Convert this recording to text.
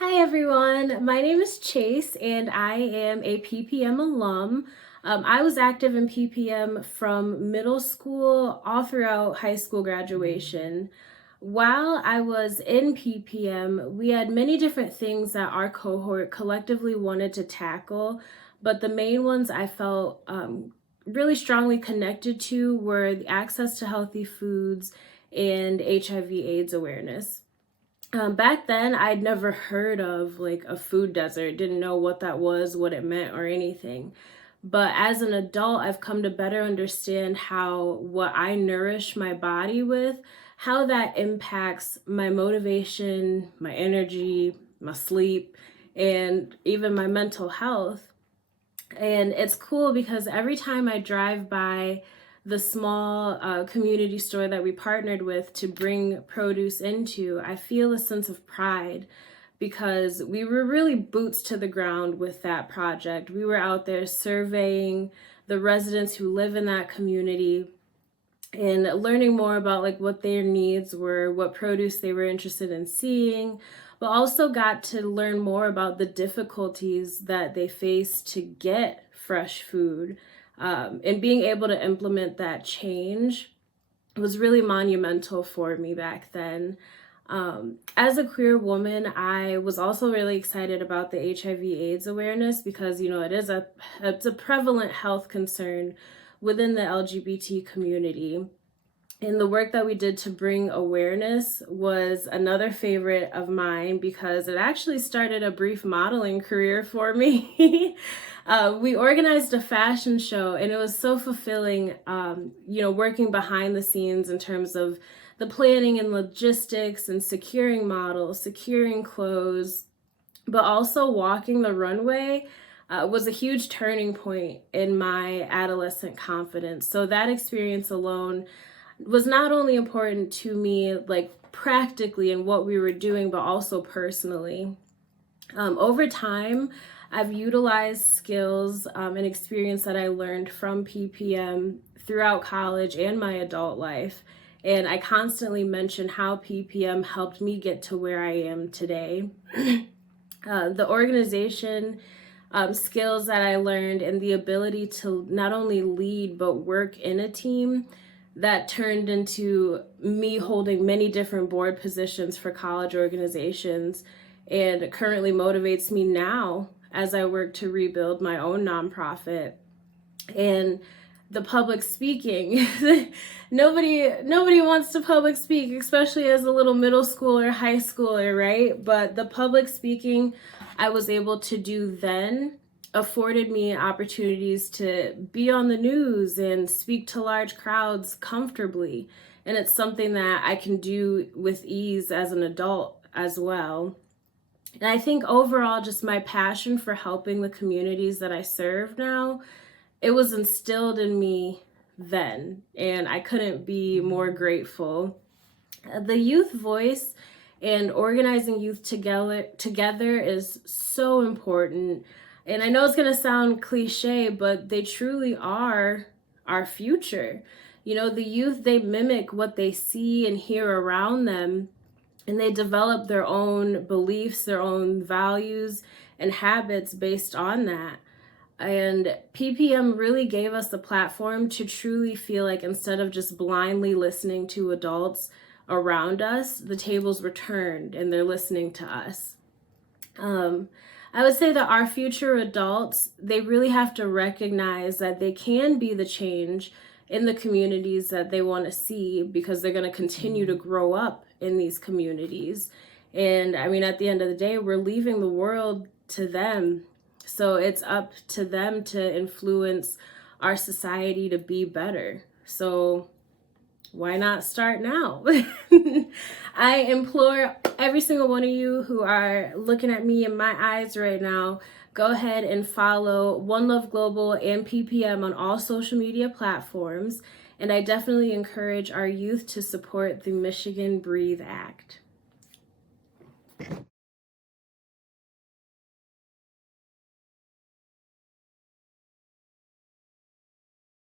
Hi everyone, my name is Chase and I am a PPM alum. I was active in PPM from middle school all throughout high school graduation. While I was in PPM, we had many different things that our cohort collectively wanted to tackle, but the main ones I felt really strongly connected to were the access to healthy foods and HIV/AIDS awareness. Back then, I'd never heard of like a food desert, didn't know what that was, what it meant, or anything. But as an adult, I've come to better understand how what I nourish my body with, how that impacts my motivation, my energy, my sleep, and even my mental health. And it's cool because every time I drive by the small community store that we partnered with to bring produce into, I feel a sense of pride because we were really boots to the ground with that project. We were out there surveying the residents who live in that community and learning more about like what their needs were, what produce they were interested in seeing, but also got to learn more about the difficulties that they face to get fresh food. And being able to implement that change was really monumental for me back then. As a queer woman, I was also really excited about the HIV/AIDS awareness because, it's a prevalent health concern within the LGBT community. And the work that we did to bring awareness was another favorite of mine because it actually started a brief modeling career for me. We organized a fashion show and it was so fulfilling, working behind the scenes in terms of the planning and logistics and securing models, securing clothes, but also walking the runway was a huge turning point in my adolescent confidence. So that experience alone was not only important to me, like practically in what we were doing, but also personally. Over time, I've utilized skills and experience that I learned from PPM throughout college and my adult life. And I constantly mention how PPM helped me get to where I am today. The organization skills that I learned and the ability to not only lead, but work in a team that turned into me holding many different board positions for college organizations and currently motivates me now as I work to rebuild my own nonprofit. And the public speaking, nobody wants to public speak, especially as a little middle schooler, high schooler, right? But the public speaking I was able to do then afforded me opportunities to be on the news and speak to large crowds comfortably. And it's something that I can do with ease as an adult as well. And I think overall, just my passion for helping the communities that I serve now, it was instilled in me then, and I couldn't be more grateful. The youth voice and organizing youth together is so important. And I know it's going to sound cliche, but they truly are our future. The youth, they mimic what they see and hear around them, and they develop their own beliefs, their own values, and habits based on that. And PPM really gave us the platform to truly feel like instead of just blindly listening to adults around us, the tables were turned and they're listening to us. I would say that our future adults, they really have to recognize that they can be the change in the communities that they want to see because they're going to continue to grow up in these communities. And I mean, at the end of the day, we're leaving the world to them. So it's up to them to influence our society to be better. So why not start now? I implore every single one of you who are looking at me in my eyes right now, go ahead and follow One Love Global and PPM on all social media platforms. And I definitely encourage our youth to support the Michigan Breathe Act.